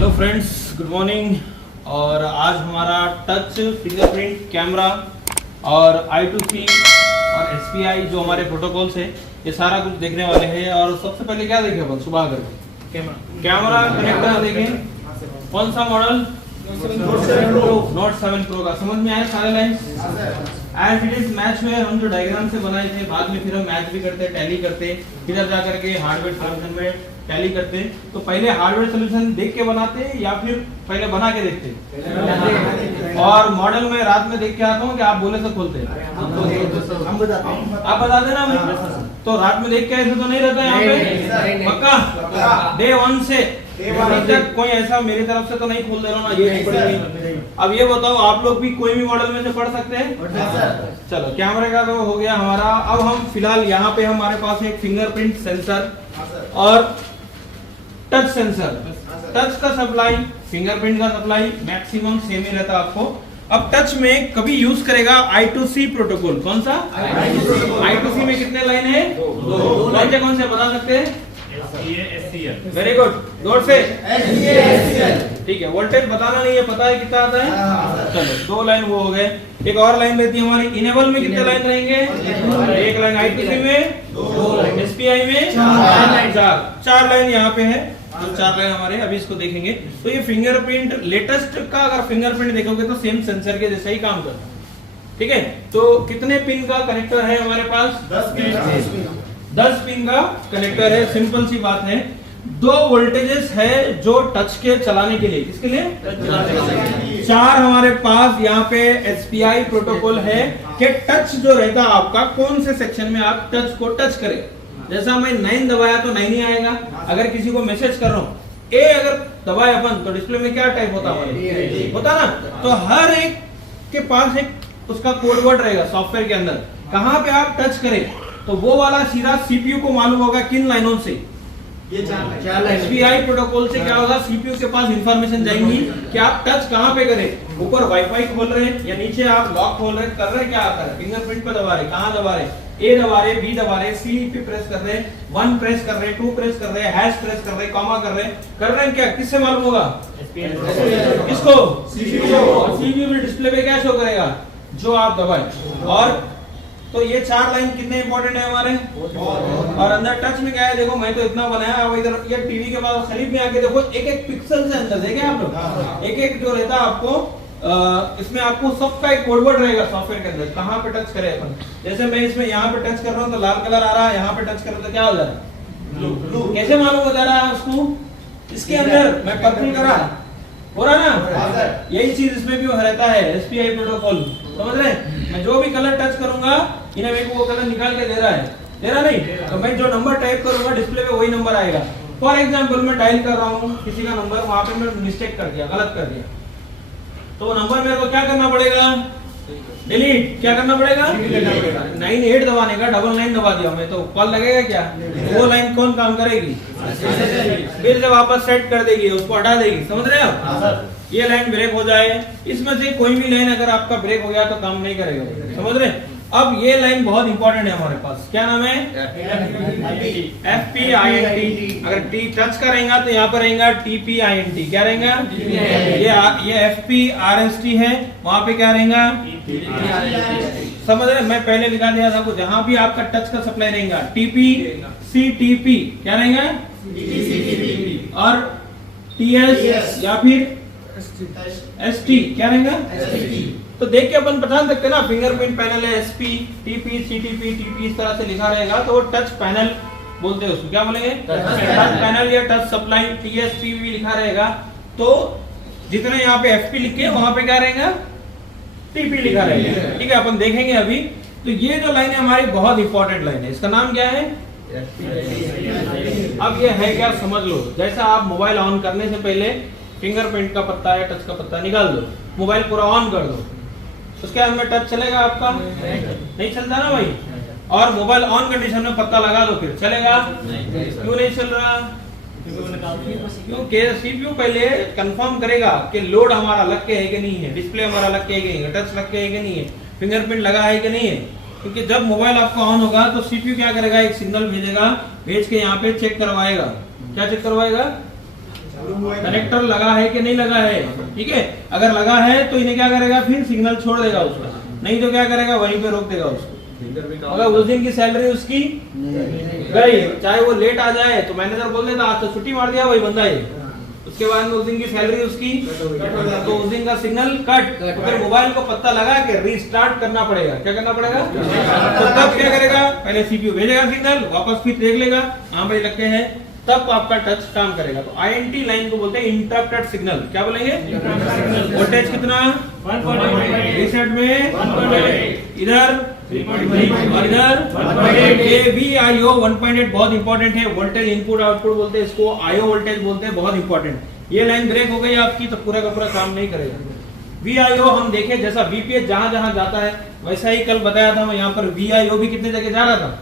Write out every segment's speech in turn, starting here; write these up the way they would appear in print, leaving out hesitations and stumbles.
Hello friends, good morning. और आज हमारा टच फिंगरप्रिंट कैमरा और I2C और SPI जो हमारे प्रोटोकॉल्स है ये सारा कुछ देखने वाले हैं। और सबसे पहले क्या देखें अपन सुबह करके कैमरा कनेक्टर देखें। कौन सा मॉडल? नोट 7 प्रो का। समझ में आया सारे lines? As it is match में हम जो डायग्राम से बनाए थे, बाद में फिर हम मैच भी करते, टैली करते, फिर जा करके हार्डवेयर सॉल्यूशन में टैली करते। तो पहले हार्डवेयर सॉल्यूशन देख के बनाते या फिर पहले बना के देखते? और मॉडल में रात में देख के आता हूँ कि आप बोले तो खोलते आप बता देना भाई। तो रात में देख के ऐसे तो नहीं रहता यहाँ पे? पक्का डे 1 से तक कोई ऐसा मेरी तरफ से तो नहीं खोल दे रहा ना, ये नहीं पड़ेगी। अब ये बताओ, आप लोग भी कोई भी मॉडल में से पढ़ सकते हैं? चलो, कैमरे का तो हो गया हमारा। अब हम फिलहाल यहाँ पे हमारे पास एक फिंगरप्रिंट सेंसर और टच सेंसर। टच का सप्लाई, फिंगरप्रिंट का सप्लाई मैक्सिमम सेम ही रहता है आपको। अब टच में कभी यूज करेगा I2C प्रोटोकॉल। कौन सा? I2C में कितने लाइन है? दो। कौन से बता सकते हैं? वेरी गुड, जोर से। ठीक है, वोल्टेज बताना नहीं है, पता है कितना आता है? चलो, 2 लाइन वो हो गए। एक और लाइन रहती है हमारी इनेबल में। कितने लाइन रहेंगे? एक लाइन I2C में, 2 SPI में, 4 लाइन यहाँ पे है। तो 4 लाइन हमारे, अभी इसको देखेंगे। तो ये फिंगरप्रिंट लेटेस्ट का अगर फिंगरप्रिंट देखोगे तो सेम सेंसर के जैसा ही काम करता है। ठीक है, तो कितने पिन का कनेक्टर है हमारे पास? 10 पिन का कनेक्टर है। सिंपल सी बात है। 2 वोल्टेजेस है जो टच के चलाने के लिए। किसके लिए? 4 हमारे पास यहाँ पे SPI प्रोटोकॉल है कि टच जो रहता आपका, कौन से सेक्शन में आप टच को टच करें। जैसा मैं 9 दबाया तो 9 ही आएगा। अगर किसी को मैसेज कर रहा हूँ, A अगर दबाए अपन तो डिस्प्ले में क्या टाइप होता होता ना। तो हर एक के पास एक उसका कोड वर्ड रहेगा सॉफ्टवेयर के अंदर, कहाँ पे आप टच करें। तो वो वाला सीधा CPU को मालूम होगा किन लाइनों से। ये 4 SPI प्रोटोकॉल से क्या होगा, CPU के पास इंफॉर्मेशन जाएंगी कि आप टच कहाँ पे करें। ऊपर वाईफाई खोल रहे हैं या नीचे आप लॉक खोल रहे हैं, कर रहे क्या आता है? फिंगरप्रिंट पे दबा रहे, कहाँ दबा रहे? A दबा रहे, B दबा रहे, C पे प्रेस कर रहे, 1 प्रेस कर रहे, 2 प्रेस कर रहे, हैश प्रेस कर रहे, कॉमा कर रहे हैं क्या? किससे मालूम होगा? किसको? CPU में डिस्प्ले पे क्या शो करेगा? जो आप दबाए। और तो ये 4 लाइन कितने इंपॉर्टेंट है हमारे। और अंदर टच में क्या है देखो, मैं तो इतना बनाया। अब इधर ये टीवी के बाद करीब में आके देखो, एक पिक्सल से अंदर देखे आप लोग, एक जो रहता है आपको, इसमें आपको सबका एक कोड वर्ड रहेगा सॉफ्टवेयर के अंदर, कहाँ पे टच करें अपन। जैसे मैं इसमें यहाँ पे टच कर रहा हूँ तो लाल कलर आ रहा है, यहाँ पे टच कर रहा तो क्या हो जा रहा है? ब्लू। कैसे मालूम हो जा रहा है उसको? इसके अंदर मैं पर्पल करा हो रहा ना। यही चीज इसमें भी रहता है, SPI प्रोटोकॉल। समझ रहे? मैं जो भी कलर टच करूंगा, इन्हें मेरे को वो कलर निकाल के दे रहा नहीं। तो मैं जो नंबर टाइप करूंगा डिस्प्ले पे वही नंबर आएगा। फॉर एग्जांपल मैं डायल कर रहा हूँ किसी का नंबर, वहां पे मैं मिस्टेक कर दिया, गलत कर दिया, तो वो नंबर मेरे को क्या करना पड़ेगा? डिलीट। क्या करना पड़ेगा? 98 दबाने का 99 दबा दिया मैं, तो कॉल लगेगा क्या? वो लाइन कौन काम करेगी? फिर से वापस सेट कर देगी, उसको हटा देगी। समझ रहे हैं आप? ये लाइन ब्रेक हो जाए, इसमें से कोई भी लाइन अगर आपका ब्रेक हो गया तो काम नहीं करेगा। समझ रहे? अब ये लाइन बहुत इंपॉर्टेंट है हमारे पास। क्या नाम है? FPINT। अगर T टच करेगा तो यहाँ पर रहेगा TPINT। क्या रहेगा? ये FPRST है, वहां पे क्या रहेगा? समझ रहे? मैं पहले लिखा दिया था, जहां भी आपका टच का सप्लाई रहेगा TPCTP। क्या रहेगा? और TS या फिर ST क्या रहेगा? तो देख के अपन पहचान सकते हैं ना, फिंगरप्रिंट पैनल है SP, TP, CTP, TP इस तरह से लिखा रहेगा तो वो टच पैनल बोलते हैं उसको। क्या बोलेंगे? टच पैनल या टच सप्लाई। TSP भी लिखा रहेगा। तो जितने यहाँ पे FP लिखे वहां पे क्या रहेगा? TP लिखा रहेगा। ठीक है, अपन देखेंगे अभी। तो ये जो लाइन है हमारी बहुत इंपॉर्टेंट लाइन है, इसका नाम क्या है? अब ये है क्या समझ लो। जैसा आप मोबाइल ऑन करने से पहले फिंगरप्रिंट का पत्ता या टच का पत्ता निकाल दो, मोबाइल पूरा ऑन कर दो, उसके बाद में टच चलेगा आपका? नहीं चलता ना भाई। और मोबाइल ऑन कंडीशन में पत्ता लगा दो, फिर चलेगा? क्यों नहीं चल रहा? क्योंकि CPU पहले कंफर्म करेगा कि लोड हमारा लग के है कि नहीं है, डिस्प्ले हमारा लग के है कि नहीं है, टच लग के है कि नहीं है, फिंगरप्रिंट लगा है कि नहीं है। क्योंकि जब मोबाइल आपका ऑन होगा तो CPU क्या करेगा? एक सिग्नल भेजेगा, भेज के यहाँ पे चेक करवाएगा। क्या चेक करवाएगा? कनेक्टर लगा है कि नहीं लगा है, ठीक है। अगर लगा है तो इन्हें क्या करेगा, फिर सिग्नल छोड़ देगा उसका, नहीं तो क्या करेगा, वहीं पे रोक देगा उसको। अगर उस दिन की सैलरी उसकी गई, चाहे वो लेट आ जाए तो मैनेजर बोल देता आज तो छुट्टी मार दिया वही बंदा है, उसके बाद में उस दिन की सैलरी उसकी, तो उस दिन का सिग्नल कट। फिर मोबाइल को पता लगा के रीस्टार्ट करना पड़ेगा। क्या करना पड़ेगा? तो तब क्या करेगा, पहले सीपीयू भेजेगा सिग्नल, वापस फिर देख लेगा हाँ भाई लग गए हैं, तब आपका टच काम करेगा। तो INT लाइन को बोलते हैं इंटरप्टेड सिग्नल। क्या बोलेंगे? वोल्टेज कितना? 1.8, रीसेट में 1.8, इधर और इधर 1.8। ये VIO 1.8 बहुत इंपॉर्टेंट है। वोल्टेज इनपुट आउटपुट बोलते हैं इसको, IO वोल्टेज बोलते हैं, बहुत इंपॉर्टेंट। ये लाइन ब्रेक हो गई आपकी तो पूरा का पूरा काम नहीं करेगा। VIO हम देखे जैसा VPH जहां जहां जाता है वैसा ही कल बताया था मैं, यहाँ पर VIO भी कितने जगह जा रहा था,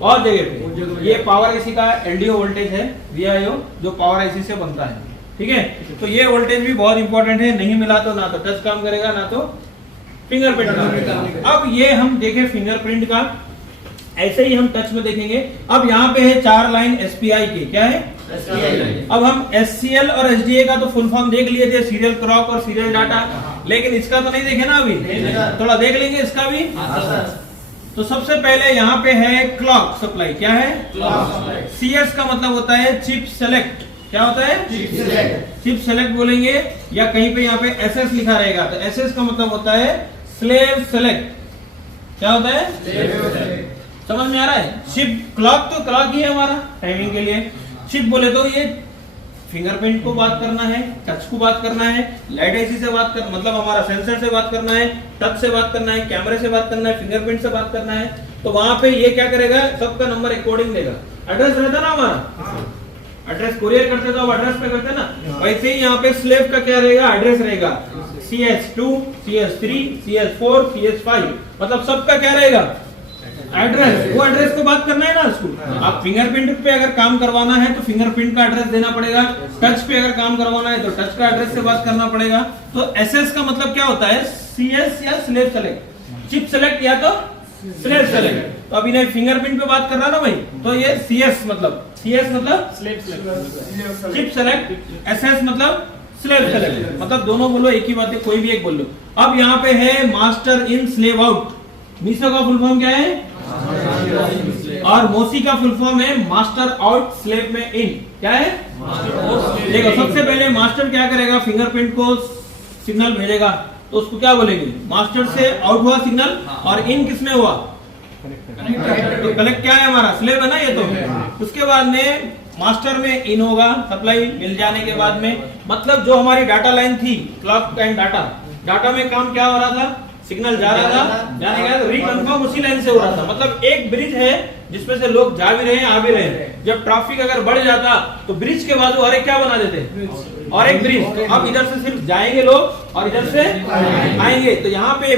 बहुत जगह पे। ये पावर IC का LDO वोल्टेज है VIO, जो पावर IC से बनता है, ठीक है। तो ये वोल्टेज भी बहुत इंपॉर्टेंट है, नहीं मिला तो ना तो टच काम करेगा ना तो फिंगरप्रिंट का। अब ये हम देखें फिंगरप्रिंट का, ऐसे ही हम टच में देखेंगे। अब यहाँ पे है 4 लाइन SPI के, क्या है? अब हम SCL और SDA का तो फुल फॉर्म देख लिए थे, सीरियल क्लॉक और सीरियल डाटा, लेकिन इसका तो नहीं देखे ना अभी, थोड़ा देख लेंगे इसका भी। तो सबसे पहले यहाँ पे है क्लॉक सप्लाई। क्या है? CS का मतलब होता है चिप सेलेक्ट। क्या होता है? चिप सेलेक्ट बोलेंगे, या कहीं पे यहाँ पे SS लिखा रहेगा तो SS का मतलब होता है स्लेव सेलेक्ट। क्या होता है? समझ में आ रहा है? चिप क्लॉक तो क्लॉक ही है हमारा टाइमिंग के लिए, चिप बोले तो ये फिंगरप्रिंट को बात करना है, टच को बात करना है, लाइट IC से बात कर मतलब हमारा सेंसर से बात करना है, टच से बात करना है, कैमरे से बात करना है, फिंगरप्रिंट से बात करना है। तो वहां पे ये क्या करेगा, सबका नंबर कोडिंग देगा। एड्रेस रहता ना हमारा, एड्रेस कुरियर करते तो एड्रेस पे करते ना, वैसे ही यहाँ पे स्लेव का क्या रहेगा, एड्रेस रहेगा। CS2, CS3, CS4, CS5, मतलब सबका क्या रहेगा, एड्रेस। वो एड्रेस को बात करना है ना उसको। आप फिंगरप्रिंट पे अगर काम करवाना है तो फिंगरप्रिंट का एड्रेस देना पड़ेगा, टच पे अगर काम करवाना है तो टच का एड्रेस से बात करना पड़ेगा। तो SS का मतलब क्या होता है, CS या स्लेव सेलेक्ट, चिप सेलेक्ट या तो स्लेव सेलेक्ट। तो अभी नहीं फिंगरप्रिंट पे बात कर रहा ना भाई, तो ये CS मतलब चिप सेलेक्ट, SS मतलब स्लेव सेलेक्ट, मतलब दोनों बोलो एक ही बात है, कोई भी एक बोल लो। अब यहाँ पे है master in slave out. MISO का फुल फॉर्म क्या है? और मोसी का फुल फॉर्म है मास्टर आउट स्लेव में इन। क्या है? देखो सबसे पहले मास्टर क्या करेगा, फिंगरप्रिंट को सिग्नल भेजेगा तो उसको क्या बोलेंगे, मास्टर से आउट हुआ सिग्नल, और इन किसमें हुआ, तो कलेक्ट क्या है हमारा, स्लेव है ना ये। तो उसके बाद में मास्टर में इन होगा, सप्लाई मिल जाने के बाद में, मतलब जो हमारी डाटा लाइन थी क्लॉक एंड डाटा में काम क्या हो रहा था, सिग्नल जा रहा था, जाने के बाद रिकन्फर्म उसी लाइन से हो रहा था। मतलब एक ब्रिज है जिसमें से लोग जा भी रहे हैं आ भी रहे हैं। जब ट्रैफिक अगर बढ़ जाता तो ब्रिज के बाजू और एक क्या बना देते, और एक ब्रिज। अब इधर से सिर्फ जाएंगे लोग और इधर से आएंगे। तो यहाँ पे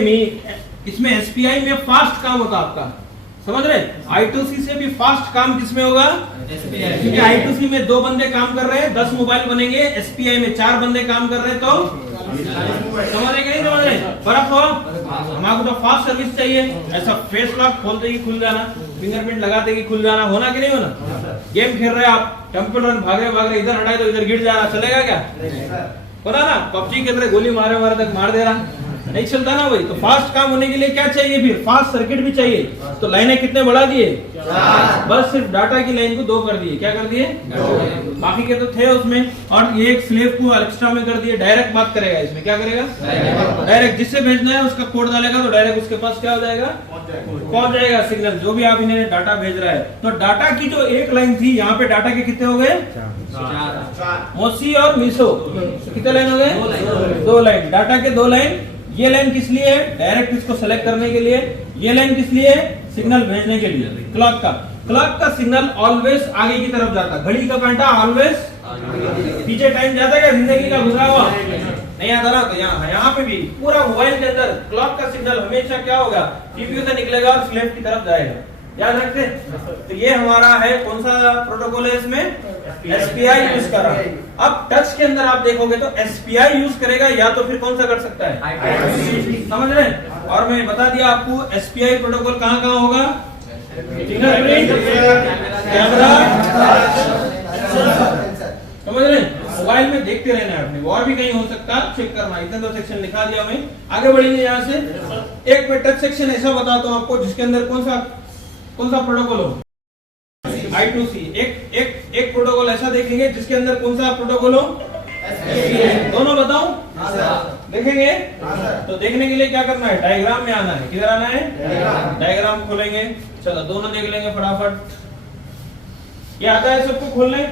इसमें SPI में फास्ट काम होता आपका, समझ रहे। I2C से भी फास्ट काम किसमें होगा, क्योंकि I2C में 2 बंदे काम कर रहे हैं 10 मोबाइल बनेंगे, SPI में 4 बंदे काम कर रहे हैं तो समझ रहे नहीं, समझ रहे फर्क हुआ। हमारे तो फास्ट सर्विस चाहिए, ऐसा फेस लॉक खोलते ही खुल जाना, फिंगरप्रिंट लगाते ही खुल जाना, होना कि नहीं होना। गेम खेल रहे आप, टेम्पल रन भाग रहे इधर हटाए तो इधर गिर जा रहा, चलेगा क्या, होना ना। PUBG के तरह गोली मारे तक मार दे रहा, नहीं चलता ना भाई। तो फास्ट काम होने के लिए क्या चाहिए, फिर फास्ट सर्किट भी चाहिए। तो लाइनें कितने बढ़ा दिए, बस सिर्फ डाटा की लाइन को 2 कर दिए। क्या कर दिए, बाकी के तो थे उसमें, और ये एक स्लेव को एक्स्ट्रा में कर दिए। डायरेक्ट बात करेगा इसमें, क्या करेगा, डायरेक्ट जिससे भेजना है उसका कोड डालेगा तो डायरेक्ट उसके पास क्या हो जाएगा, पहुंच जाएगा सिग्नल, जो भी आप इन्हें डाटा भेज रहा है। तो डाटा की जो एक लाइन थी, यहाँ पे डाटा के कितने हो गए, 4। मोसी और मीसो कितने लाइन हो गए, 2 लाइन। डाटा के 2 लाइन। ये लाइन किस लिए है, डायरेक्ट इसको सेलेक्ट करने के लिए। ये लाइन किस लिए है, सिग्नल भेजने के लिए। क्लॉक का सिग्नल ऑलवेज आगे की तरफ जाता, घड़ी का कांटा ऑलवेज पीछे टाइम जाता है, जिंदगी का गुजरा हुआ नहीं आता ना। तो यहाँ पे भी पूरा मोबाइल के अंदर क्लॉक का सिग्नल हमेशा क्या होगा, CPU से निकलेगा और स्लेव की तरफ जाएगा, याद रखते। तो ये हमारा है कौन सा प्रोटोकॉल है, इसमें SPI यूज कर रहा है। अब टच के अंदर आप देखोगे तो SPI यूज करेगा, या तो फिर कौन सा कर सकता है, समझ रहे हैं। और मैं बता दिया आपको SPI प्रोटोकॉल कहाँ होगा, फिंगरप्रिंट, कैमरा, समझ रहे हैं। मोबाइल में देखते रहना है आपने, और भी कहीं हो सकता है, चेक करना। इतने दो सेक्शन लिखा दिया मैं, आगे बढ़ेंगे यहाँ से। एक मैं टच सेक्शन ऐसा बताता हूँ आपको जिसके अंदर कौन सा प्रोटोकॉल हो, I2C। एक प्रोटोकॉल ऐसा देखेंगे जिसके अंदर कौन सा प्रोटोकॉल हो, दोनों बताऊं? देखेंगे? तो देखने के लिए क्या करना है, डायग्राम में आना है। किधर आना है, डायग्राम खोलेंगे। चलो दोनों देख लेंगे फटाफट। ये आता है सबको खोलने?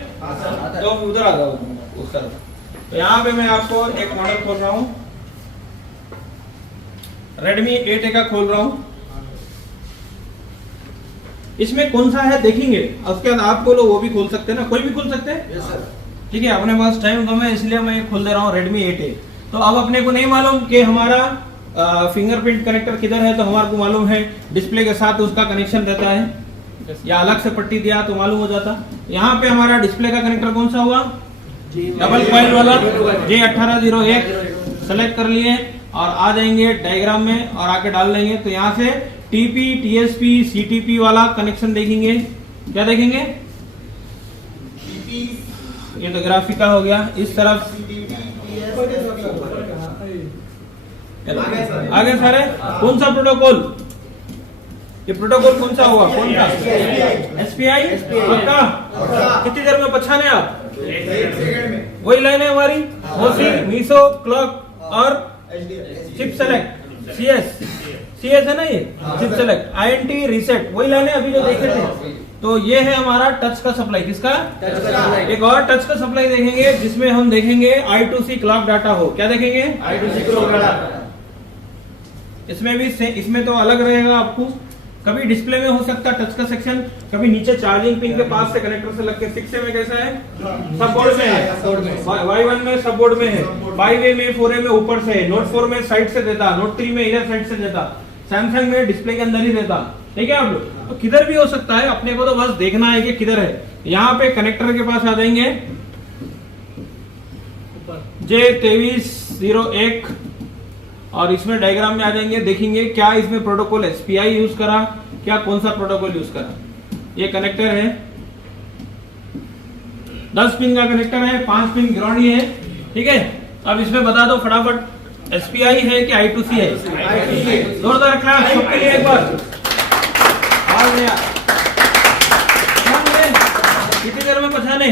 तो उधर आ जाओ उस तरफ। तो यहाँ पे मैं आपको एक मॉडल खोल रहा हूँ, Redmi 8A का खोल रहा हूँ। इसमें कौन सा है देखेंगे, उसके बाद आप बोलो वो भी खोल सकते हैं ना, कोई भी खोल सकते हैं। ठीक है, अपने पास टाइम कम है इसलिए मैं खोल दे रहा हूँ Redmi 8A। तो अब अपने को नहीं मालूम कि हमारा फिंगरप्रिंट कनेक्टर किधर है, तो हमारे को मालूम है डिस्प्ले के साथ उसका कनेक्शन रहता है, या अलग से पट्टी दिया तो मालूम हो जाता। यहाँ पे हमारा डिस्प्ले का कनेक्टर कौन सा हुआ, डबल कॉइल वाला J1801 सेलेक्ट कर लिए और आ जाएंगे डायग्राम में और आके डाल देंगे। तो यहाँ से TP, TSP, CTP वाला कनेक्शन देखेंगे। क्या देखेंगे, ये तो ग्राफिका हो गया। इस तरफ आगे सारे कौन सा प्रोटोकॉल, ये प्रोटोकॉल कौन सा हुआ, कौन सा SPI पक्का? कितनी देर में पछाने आप, वही लाइन है हमारी, होसी, मीसो, क्लॉक और चिप सेलेक्ट, CS है ना, ये चिप सेलेक्ट, INT, रीसेट, वही लाइन है अभी जो देखे थे। तो ये है हमारा टच का सप्लाई। किसका, एक और टच का सप्लाई देखेंगे जिसमें हम देखेंगे I2C क्लॉक डाटा हो। क्या देखेंगे, I2C क्लॉक डाटा। इसमें भी इसमें तो अलग रहेगा आपको, कभी डिस्प्ले में हो सकता है टच का सेक्शन, कभी नीचे चार्जिंग पिन के पास से कनेक्टर से लग के। 6A में कैसा है, सब बोर्ड में है, Y1 में सब बोर्ड में है, 5A में 4A में ऊपर से है, Note 4 में साइड से देता, Note 3 में इधर साइड से देता, सैमसंग में डिस्प्ले के अंदर ही देता। ठीक है आप लोग, तो किधर भी हो सकता है, अपने को तो बस देखना है कि किधर है। यहाँ पे कनेक्टर के पास आ जाएंगे J2301 और इसमें डायग्राम में आ जाएंगे, देखेंगे क्या इसमें प्रोटोकॉल SPI यूज करा, क्या कौन सा प्रोटोकॉल यूज करा। ये कनेक्टर है, 10 पिन का कनेक्टर है, 5 पिन ग्राउंड ही है। ठीक है, अब इसमें बता दो फटाफट, SPI है कि I2C है? जोरदार क्लास सबके लिए एक बार। कितनी देर में पछाने,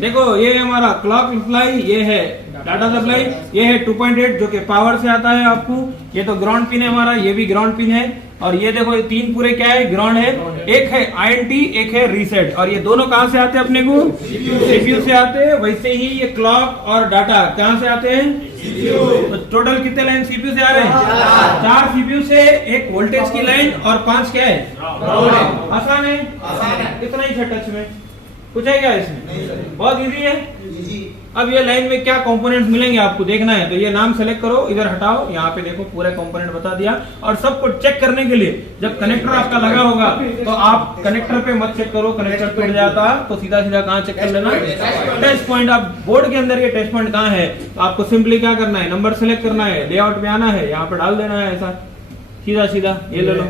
देखो ये हमारा क्लॉक सप्लाई, ये है डाटा सप्लाई, ये है 2.8 जो कि पावर से आता है आपको। ये तो ग्राउंड पिन है हमारा, ये भी ग्राउंड पिन है। और ये देखो ये तीन पूरे क्या है, ग्राउंड है। एक है INT, एक है रीसेट। और ये दोनों कहां से आते हैं अपने को, CPU से आते हैं। वैसे ही ये क्लॉक और डाटा कहां से आते हैं, तो टोटल कितने लाइन CPU से आ रहे हैं, 4 CPU से, एक वोल्टेज की लाइन और 5 क्या है, आसान है, इतना ही है। टच में कुछ है क्या इसमें, बहुत इजी है। अब ये लाइन में क्या कंपोनेंट्स मिलेंगे आपको देखना है, तो ये नाम सेलेक्ट करो, इधर हटाओ, यहाँ पे देखो पूरे कंपोनेंट बता दिया। और सबको चेक करने के लिए जब कनेक्टर आपका लगा होगा तो आप कनेक्टर पे मत चेक करो, कनेक्टर टूट जाता तो सीधा सीधा कहाँ चेक कर लेना, टेस्ट पॉइंट। आप बोर्ड के अंदर ये टेस्ट पॉइंट कहाँ है, तो आपको सिंपली क्या करना है, नंबर सेलेक्ट करना है, लेआउट में आना है, यहाँ पे डाल देना है ऐसा सीधा सीधा। ये ले लो,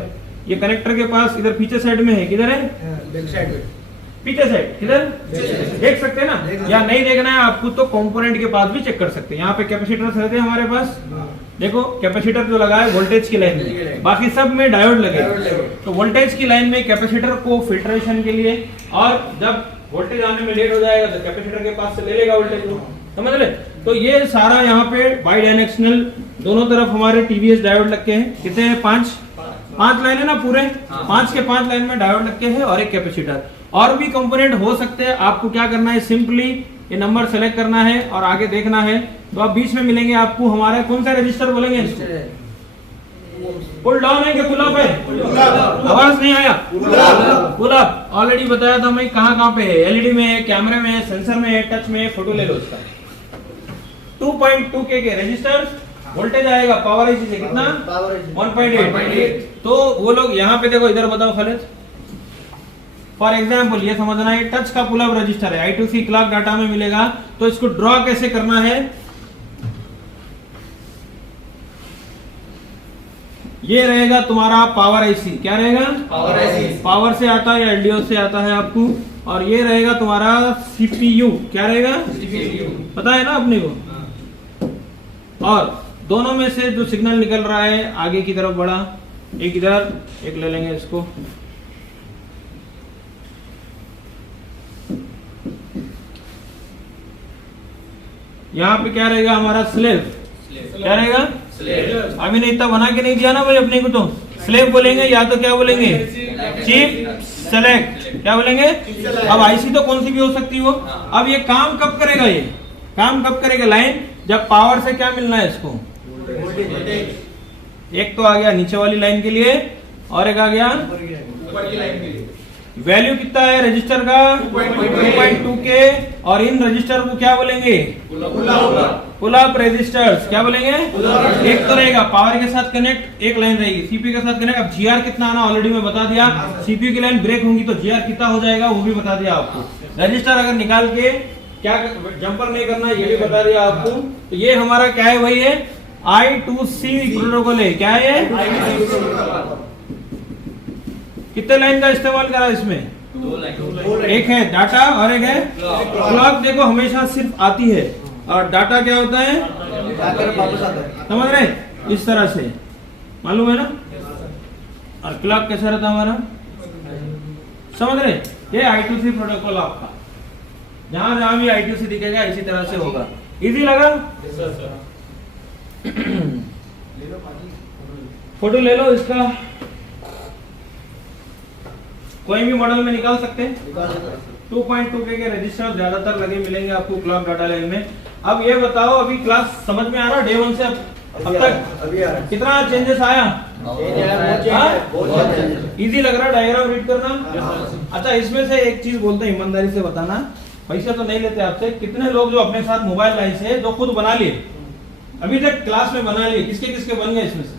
ये कनेक्टर के पास इधर पीछे साइड में है, किधर है, बैक साइड में, पीछे साइड, किधर देख सकते हैं ना, या नहीं देखना है आपको तो कंपोनेंट के पास भी चेक कर सकते हैं। यहाँ पे कैपेसिटर्स रहते हैं हमारे पास, देखो कैपेसिटर जो लगा है वोल्टेज की लाइन में, बाकी सब में डायोड लगे। तो वोल्टेज की लाइन में कैपेसिटर को फिल्ट्रेशन के लिए, और जब वोल्टेज आने में लेट हो जाएगा तो कैपेसिटर के पास से ले लेगा वोल्टेज को, समझ ले। तो ये सारा यहाँ पे बाई डायरेक्शनल दोनों तरफ हमारे TVS डायोड लग के हैं। कितने हैं, 5 लाइन है ना पूरे, 5 के 5 लाइन में डायोड लग के हैं और एक कैपेसिटर। और भी कंपोनेंट हो सकते हैं, आपको क्या करना है, सिंपली ये नंबर सेलेक्ट करना है और आगे देखना है। तो आप बीच में मिलेंगे आपको हमारे कौन सा रजिस्टर बोलेंगे, पुल डाउन है कि पुल अप है, आवाज नहीं आया, पुल अप। ऑलरेडी बताया था मैं कहाँ कहाँ पे है, LED में है, कैमरे में है, सेंसर में है, टच में है, फोटो ले लो इसका। 2.2 के रजिस्टर, वोल्टेज आएगा पावर IC से कितना, 1.8। तो वो लोग यहाँ पे देखो, इधर बताओ खालिद, फॉर एग्जाम्पल ये समझना है, टच का पुल अप रजिस्टर है, I2C क्लॉक डाटा में मिलेगा। तो इसको ड्रॉ कैसे करना है, ये रहेगा तुम्हारा पावर IC। क्या रहेगा, पावर IC, पावर से आता है या LDO से आता है आपको, और ये रहेगा तुम्हारा CPU। क्या रहेगा? पता है ना अपने को। और दोनों में से जो सिग्नल निकल रहा है आगे की तरफ बढ़ा, एक इधर, एक ले लेंगे इसको। यहाँ पे क्या रहेगा हमारा? स्लेव। क्या रहेगा? अभी नहीं इतना बना के नहीं दिया ना भाई अपने को, तो स्लेव बोलेंगे या तो क्या बोलेंगे? Chip select. क्या बोलेंगे? अब आईसी तो कौन सी भी हो सकती हो। अब ये काम कब करेगा? ये काम कब करेगा? लाइन जब पावर से क्या मिलना है इसको? एक तो आ गया नीचे वाली लाइन के लिए और एक आ गया ऊपर की लाइन के लिए। वैल्यू कितना है रजिस्टर का? 2.2 के। और इन रजिस्टर को क्या बोलेंगे? Pull up registers. क्या बोलेंगे? एक तो रहेगा पावर के साथ कनेक्ट, एक लाइन रहेगी सीपीयू के साथ कनेक्ट। अब जीआर कितना आना ऑलरेडी मैं बता दिया। सीपीयू की लाइन ब्रेक होंगी तो जीआर कितना हो जाएगा वो भी बता दिया आपको। रजिस्टर अगर निकाल के क्या जंपर नहीं करना ये भी बता दिया आपको। तो ये हमारा क्या है? वही है I2C प्रोटोकॉल है। क्या है? कितने लाइन का इस्तेमाल करा इसमें? 2 लाइन। एक है डाटा और एक है क्लॉक। देखो हमेशा सिर्फ आती है और डाटा क्या होता है? समझ रहे? इस तरह से मालूम है ना। और क्लॉक कैसा रहता हमारा? समझ रहे? ये I2C प्रोटोकॉल आपका जहां जहां भी I2C दिखेगा इसी तरह से होगा। इजी लगा? फोटो ले लो इसका, कोई भी मॉडल में निकाल सकते हैं। 2.2 के रजिस्टर ज्यादातर लगे मिलेंगे आपको क्लॉक डाटा लाइन में। अब ये बताओ अभी क्लास समझ में आ रहा? डे 1 से अब तक कितना चेंजेस आया? इजी लग रहा डायग्राम रीड करना? अच्छा इसमें से एक चीज बोलते हैं, ईमानदारी से बताना, पैसे तो नहीं लेते आपसे। कितने लोग जो अपने साथ मोबाइल लाए से जो खुद बना लिए अभी तक क्लास में बना लिए? किसके किसके बन गए इसमें से?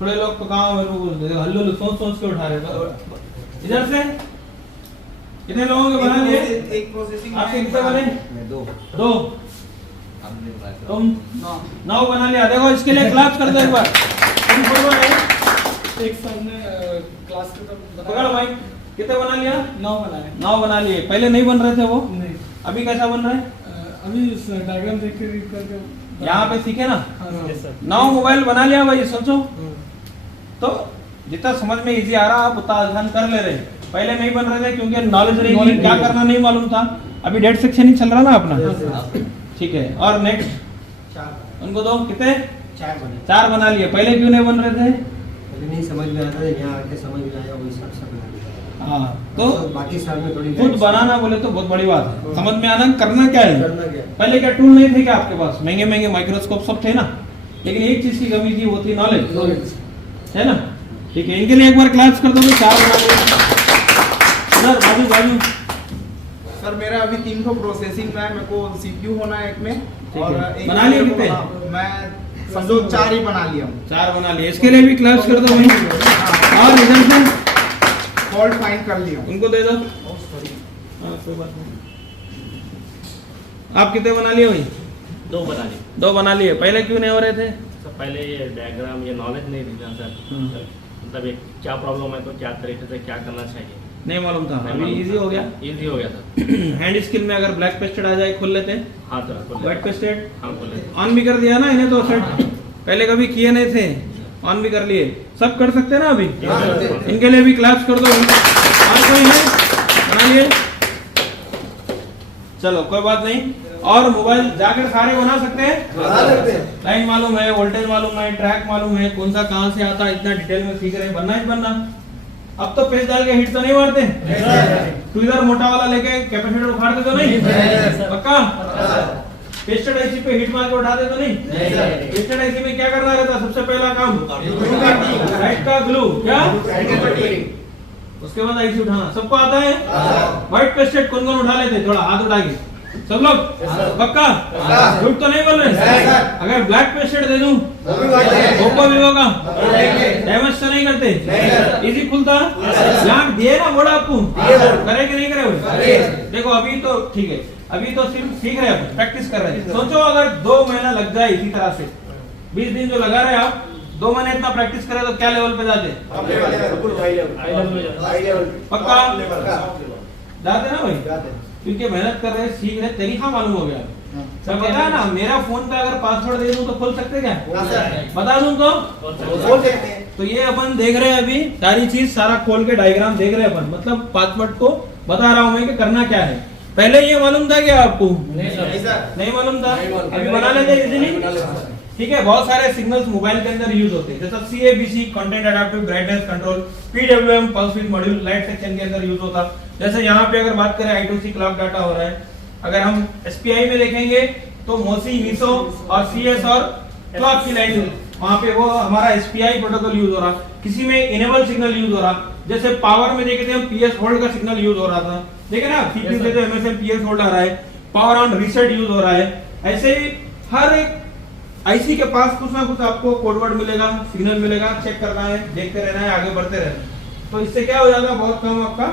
थोड़े लोग तो कहाँ हल्लू सोच के उठा रहे थे। इधर से कितने लोगों के बना लिए? एक प्रोसेसिंग आपके कितने बने? दो। तुम 9 बना लिया। देखो इसके लिए क्लास कर दो एक बार। एक सामने क्लास के पकड़ भाई, कितने बना लिया? 9 बनाए। 9 बना लिए। पहले नहीं बन रहे थे वो? नहीं। अभी कैसा बन रहा है? अभी डायग्राम देख के रीड करके यहाँ पे सीखे ना। हाँ, 9 मोबाइल बना लिया भाई। सोचो तो जितना समझ में इजी आ रहा आप उतना आसान कर ले रहे। पहले नहीं बन रहे थे क्योंकि नॉलेज नहीं थी, क्या करना नहीं मालूम था। अभी डेट सेक्शन ही चल रहा ना अपना। ठीक है। और नेक्स्ट उनको दो। कितने? 4 बना लिए। पहले क्यों नहीं बन रहे थे? नहीं समझ में आता है, यहाँ आके समझ में आया वही सब बना लिया। हाँ तो बाकी साल में थोड़ी खुद बनाना बोले तो बहुत बड़ी बात है। समझ में आना करना क्या है। करना क्या है? पहले क्या टूल नहीं थे क्या आपके पास? महंगे महंगे माइक्रोस्कोप सब थे ना, लेकिन एक चीज की कमी थी, वो थी नॉलेज। है ना? ठीक है। इनके लिए एक बार क्लास कर दो। 4 बना लिए। सर बाजू बाजू। सर मेरा अभी 3 को प्रोसेसिंग में है, मेरे को सीपीयू होना है एक में और एक बना लिए कितने? मैं समझो 4 ही बना लिया हूँ। 4 बना लिए। इसके लिए भी क्लास कर दो वहीं। और इधर से फॉल्ट फाइंड कर लिया हूँ। उनको दे दो। हाँ कोई बात नहीं। आप कितने बना लिए भाई? 2 बना लिए। 2 बना लिए। पहले क्यों नहीं हो रहे थे? सर पहले ये डायग्राम ये नॉलेज नहीं था सर। मतलब एक क्या प्रॉब्लम है तो क्या तरीके से क्या करना चाहिए नहीं मालूम था। नहीं अभी मालूम इजी हो गया। इजी हो गया सर। हैंड स्किल में अगर ब्लैक पेस्टेड आ जाए खोल लेते हैं। हाँ सर व्हाइट पेस्टेड हाँ बोले। ऑन भी कर दिया ना इन्हें तो सेट। पहले कभी किए नहीं थे, ऑन भी कर लिए। सब कर सकते हैं ना अभी? इनके लिए भी क्लास कर दो। और कोई है? बना लिए? चलो कोई बात नहीं। और मोबाइल जाकर सारे बना सकते हैं। लाइन मालूम है, वोल्टेज मालूम है, ट्रैक मालूम है, कौन सा कहां से आता है, इतना डिटेल में सीख रहे हैं। बनना ही बनना। अब तो पेज डाल के हिट तो नहीं मारते? तू इधर मोटा वाला लेके कैपेसिटर उखाड़ते तो नहीं? पक्का? पेस्टेड आईसी पे हिट मार के उठा दे तो नहीं? पेस्टेड आईसी में क्या करना रहता? सबसे पहला काम राइट का ग्लू। क्या? उसके बाद आईसी उठाना। सबको आता है? व्हाइट पेस्टेड कौन कौन उठा लेते? थोड़ा हाथ उठा के। सब लोग? पक्का? झूठ तो नहीं बोल रहे? अगर ब्लैक पेस्टेड दे दूं वो भी होगा? डैमेज तो नहीं करते? इजी खुलता? यहाँ दिए ना बोला आपको? करे कि नहीं करे? देखो अभी तो ठीक है, अभी तो सिर्फ सीख रहे हैं, प्रैक्टिस कर रहे हैं। सोचो अगर 2 महीना लग जाए इसी तरह से, 20 दिन जो लगा रहे आप, 2 महीने इतना प्रैक्टिस करें तो क्या लेवल पे जाते? पक्का? जाते ना भाई, जाते हैं। क्योंकि मेहनत कर रहे सीख रहे, तरीका मालूम हो गया। हाँ। सब पता है ना, मेरा फोन पे अगर पासवर्ड दे दूं तो खोल सकते क्या? हाँ सर, बता दूं तो बोल सकते हैं। तो ये अपन देख रहे हैं अभी सारी चीज, सारा खोल के डायग्राम देख रहे हैं अपन, मतलब पासवर्ड को बता रहा हूं मैं कि करना क्या है। पहले ये मालूम था क्या आपको? नहीं सर, नहीं मालूम था, नहीं मालूम। अभी बना लेते इजीली। बना लेते हैं। ठीक है, बहुत सारे सिग्नल्स मोबाइल के अंदर यूज होते हैं, जैसा CABC content adaptive brightness control, PWM pulse width module light section के अंदर यूज होता। जैसे यहाँ पे अगर बात करें I2C क्लॉक डाटा हो रहा है, अगर हम SPI में देखेंगे तो मोसी, मीसो और CS और क्लॉक की लाइन, वहाँ पे वो हमारा SPI प्रोटोकॉल यूज हो रहा। किसी में इनेबल सिग्नल यूज हो रहा, जैसे पावर में देखे थे हम PS होल्ड का सिग्नल यूज हो रहा था, देखे ना CPU से तो MSM PS होल्ड आ रहा है, पावर ऑन रीसेट यूज हो रहा है। ऐसे ही हर एक IC के पास कुछ ना कुछ आपको कोडवर्ड मिलेगा, सिग्नल मिलेगा, चेक करना है, देखते रहना है, आगे बढ़ते रहना है। तो इससे क्या हो जाता है, बहुत काम आपका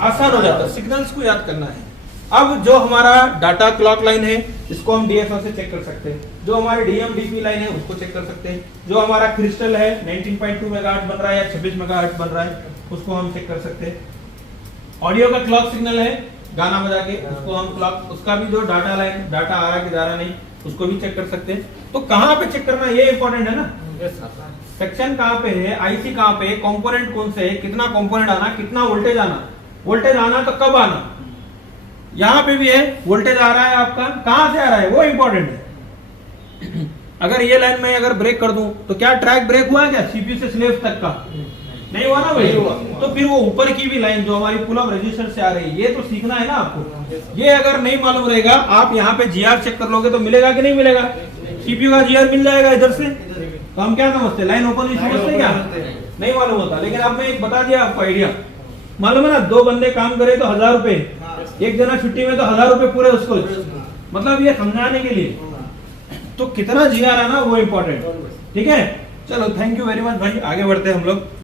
आसान हो जाता है, सिग्नल्स को याद करना है। अब जो हमारा डाटा क्लॉक लाइन है, इसको हम DFO से चेक कर सकते हैं। जो हमारी DMDP लाइन है उसको चेक कर सकते हैं। जो हमारा क्रिस्टल है 19.2 मेगाहर्ट्ज बन रहा है या 26 मेगाहर्ट्ज बन रहा है, उसको हम चेक कर सकते हैं। ऑडियो का क्लॉक सिग्नल है, गाना बजा के उसको हम क्लॉक, उसका भी जो डाटा लाइन, डाटा आ रहा है कि जा रहा नहीं, उसको भी चेक कर सकते हैं। तो कहाँ पे चेक करना, ये इंपॉर्टेंट है ना। सेक्शन कहाँ पे है, IC कहाँ पे है, कंपोनेंट कौन से है, कितना कंपोनेंट आना, कितना वोल्टेज आना, वोल्टेज आना तो कब आना, यहाँ पे भी है वोल्टेज आ रहा है आपका, कहाँ से आ रहा है वो इंपॉर्टेंट है। अगर ये लाइन में अगर ब्रेक कर दूं तो क्या ट्रैक ब्रेक हुआ क्या CPU से स्लेव तक का? नहीं हुआ ना भाई। तो फिर वो ऊपर की भी लाइन जो हमारी पुल अप रजिस्टर से आ रही है, ये तो सीखना है ना आपको। ये अगर नहीं मालूम रहेगा, आप यहाँ पे GR चेक कर लोगे तो मिलेगा कि नहीं मिलेगा? CPU का GR मिल जाएगा इधर से, तो हम क्या समझते, लाइन ओपन हुई समझते क्या? नहीं मालूम होता। लेकिन अब मैं एक बता दिया आपको आइडिया, मालूम है ना, 2 बंदे काम करे तो 1000 रुपए, एक जना छुट्टी में तो 1000 रुपए पूरे उसको, मतलब ये समझाने के लिए। तो कितना GR है ना वो इम्पोर्टेंट। ठीक है, चलो थैंक यू वेरी मच भाई, आगे बढ़ते हैं हम लोग।